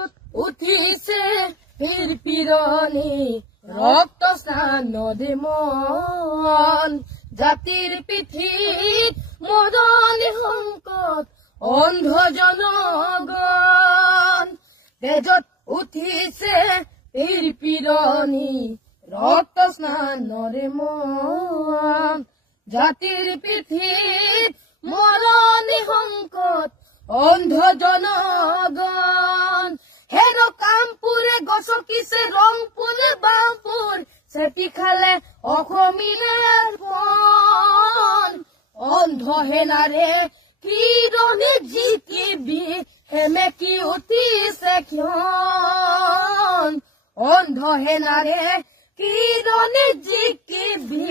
বুকুত উঠিছে পিৰপিৰণি ৰক্ত স্নান নদী মন জাতিৰ পিঠিত মৰণি সংকট অন্ধ জনগণ তেজত উঠিছে পিৰপিৰণি ৰক্ত স্নান নদী মন জাতিৰ পিঠিত মৰণি সংকট অন্ধ জনগণ হেৰ কামপুৰে গছকিছে ৰংপুৰে বামপুৰ চেপি খালে অসমীয়াৰ মন অন্ধ সেনাৰে কিৰণে জিকিবি সেমেকি উঠিছে ক্ষণ অন্ধ সেনাৰে কিৰণে জিকিবি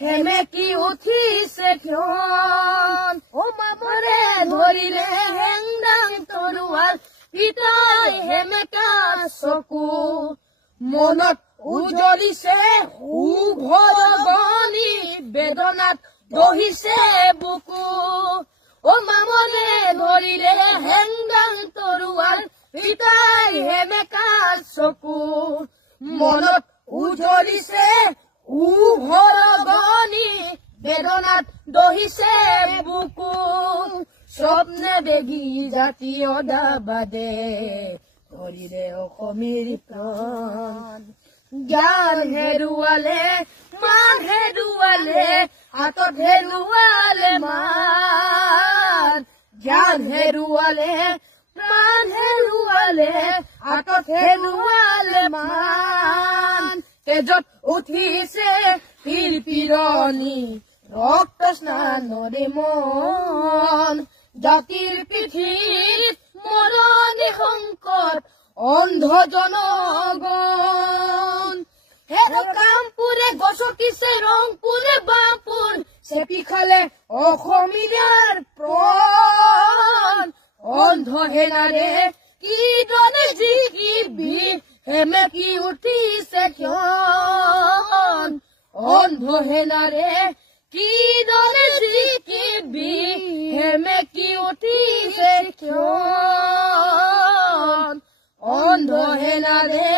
সেমেকি উঠিছে ক্ষণ ও মামৰে ধৰিলে হেংদাং তৰোৱাৰ পিতাই হেমেকা চকু মনত উজলিছে উভৰগনি বেদনাত দহিছে বুকু ও মামৰে ধৰিলে হেংদাং তৰোৱাৰ পিতাই হেমেকা চকু মনত উজলিছে উভৰগনি বেদনাত দহিছে বুকু স্বপ্নে বেগী জাতীয় দাবাদে ধৰিলে অসমীৰ প্ৰাণ জ্ঞান হেৰুৱালে মান হেৰুৱালে হাতত হেৰুৱালে মান জ্ঞান হেৰুৱালে মান হেৰুৱালে হাতত হেৰুৱালে মান তেজত উঠিছে পিৰপিৰণি ৰক্ত স্নান নদী মন জাতিৰ পিঠিত মৰণি সংকট অন্ধ জনগণ হেৰ কামপুৰে গছকিছে ৰংপুৰে বামপুৰ চেপি খালে অসমীয়াৰ প্ৰাণ অন্ধ সেনাৰে কিৰণে জিকিবি সেমেকি উঠিছে ক্ষণ অন্ধ সেনাৰে কিৰণে জিকিবি সেমেকি উঠিছে ক্ষণ অন্ধ সেনাৰে